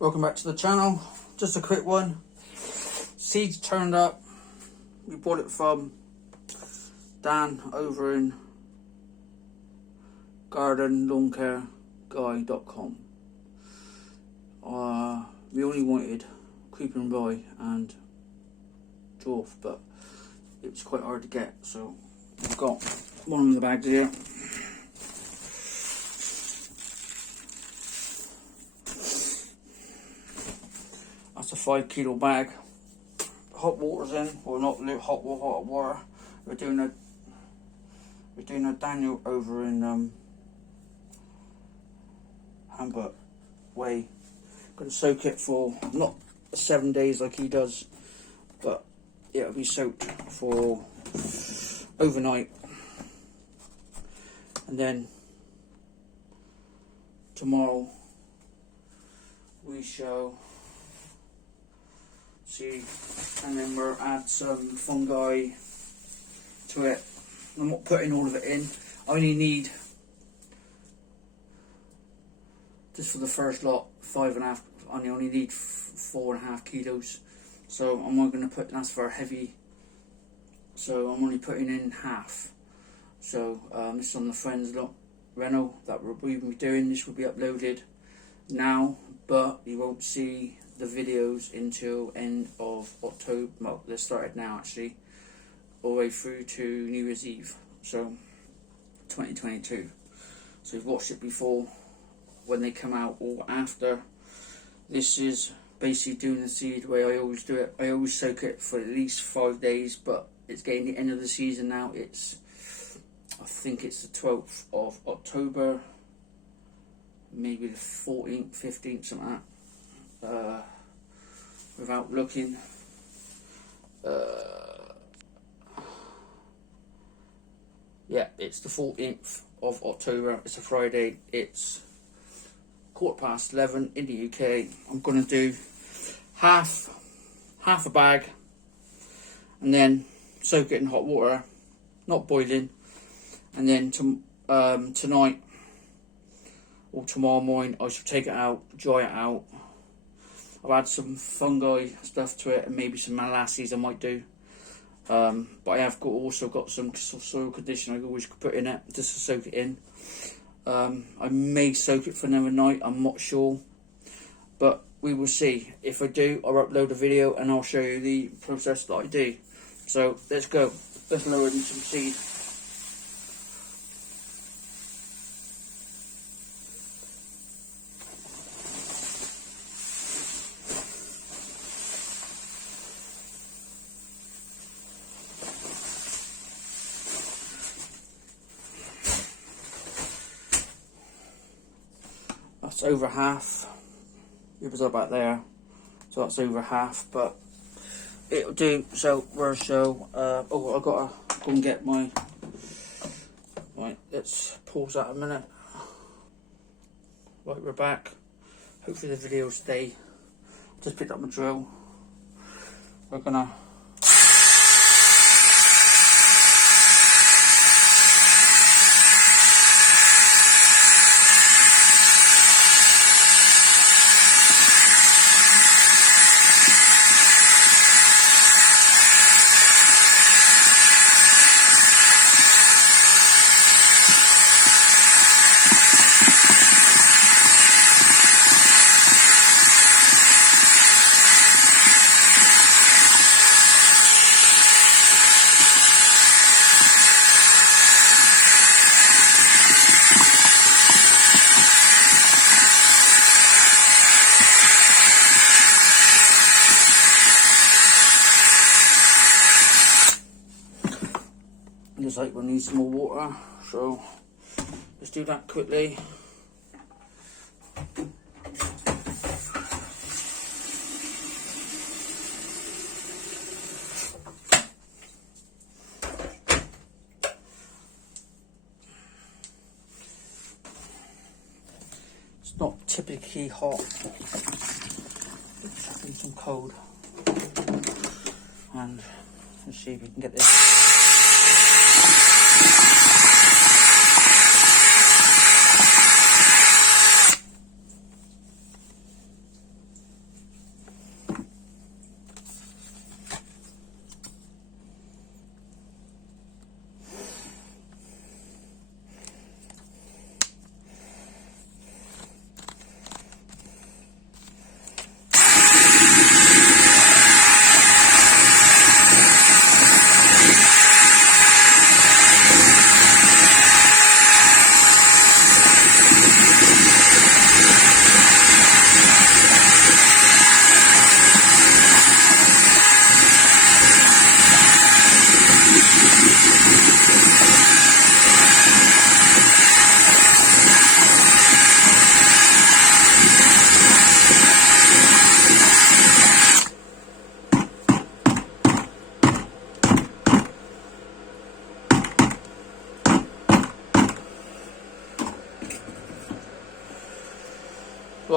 Welcome back to the channel. Just a quick one. Seeds turned up. We bought it from Dan over in gardenlawncare.com. We only wanted creeping rye and dwarf, but it was quite hard to get, so we've got one of the bags here. That's a 5 kilo bag. Hot water's in, or not hot water. We're doing a Daniel over in Hamburg way. Gonna soak it for not 7 days like he does, but it'll be soaked for overnight, and then tomorrow we shall see, and then we'll add some fungi to it. I'm not putting all of it in. I only need, just for the first lot, 5.5. I only need 4.5 kilos. So I'm not going to put, that's for heavy. So I'm only putting in half. So this is on the friends lot reno that we'll be doing. This will be uploaded now, but you won't see the videos until end of October. Well, they started now actually, all the way through to New Year's Eve, so 2022. So you've watched it before when they come out or after. This is basically doing the seed the way I always do it. I always soak it for at least 5 days, but it's getting the end of the season now. I think it's the 12th of October, maybe the 14th, 15th, something like that. Without looking, yeah, it's the 14th of October. It's a Friday. It's 11:15 in the UK. I'm gonna do half a bag, and then soak it in hot water, not boiling, and then tonight or tomorrow morning I shall take it out, dry it out. I'll add some fungi stuff to it and maybe some molasses I might do. But I have also got some soil conditioner I always put in it just to soak it in. I may soak it for another night, I'm not sure. But we will see. If I do, I'll upload a video and I'll show you the process that I do. So let's go. Let's lower in some seed. That's over half. It was about there, so that's over half, but it'll do. So we're oh, I gotta go and get my, right, let's pause that a minute. Right, we're back. Hopefully the video will stay. Just picked up my drill. We're gonna just like we need some more water, so let's do that quickly. It's not typically hot, it's having some cold, and let's see if we can get this.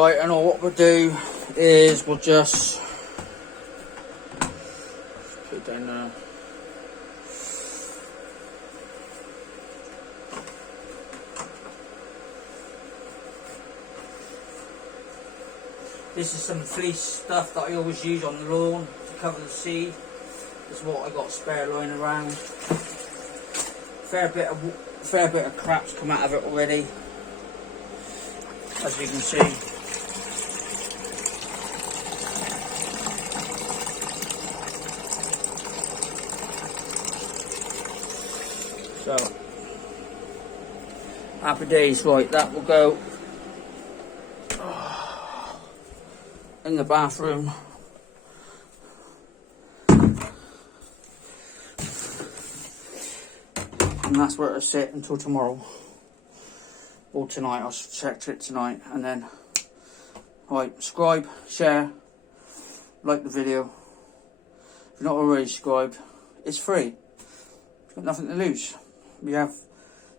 Right, and all what we'll do is we'll just put it down there. This is some fleece stuff that I always use on the lawn to cover the seed. This is what I got spare lying around. Fair bit of crap's come out of it already, as you can see. So, happy days. Right, that will go in the bathroom. And that's where it'll sit until tomorrow. Or tonight. I'll check it tonight. And then, right, subscribe, share, like the video. If you're not already subscribed, it's free. You've got nothing to lose. We have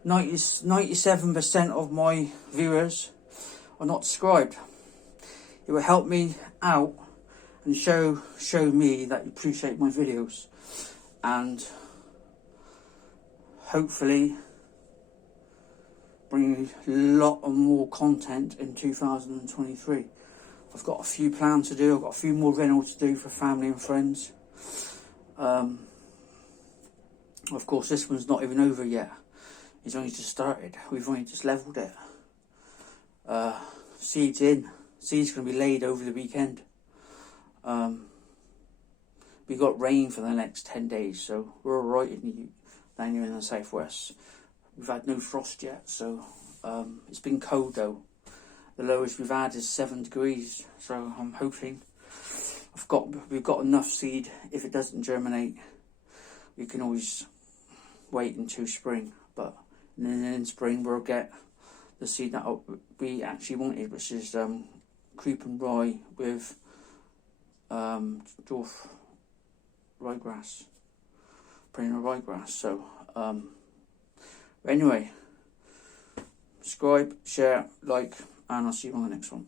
97% of my viewers are not subscribed. It will help me out and show me that you appreciate my videos, and hopefully bring a lot of more content in 2023. I've got a few plans to do. I've got a few more rentals to do for family and friends. Of course, this one's not even over yet. It's only just started. We've only just levelled it. Seeds in. Seeds going to be laid over the weekend. We got rain for the next 10 days, so we're alright down here in the southwest. We've had no frost yet, so it's been cold though. The lowest we've had is 7 degrees, so I'm hoping we've got enough seed. If it doesn't germinate, we can always wait until spring, but then in spring we'll get the seed that we actually wanted, which is creeping rye with dwarf ryegrass, perennial ryegrass. So anyway, subscribe, share, like, and I'll see you on the next one.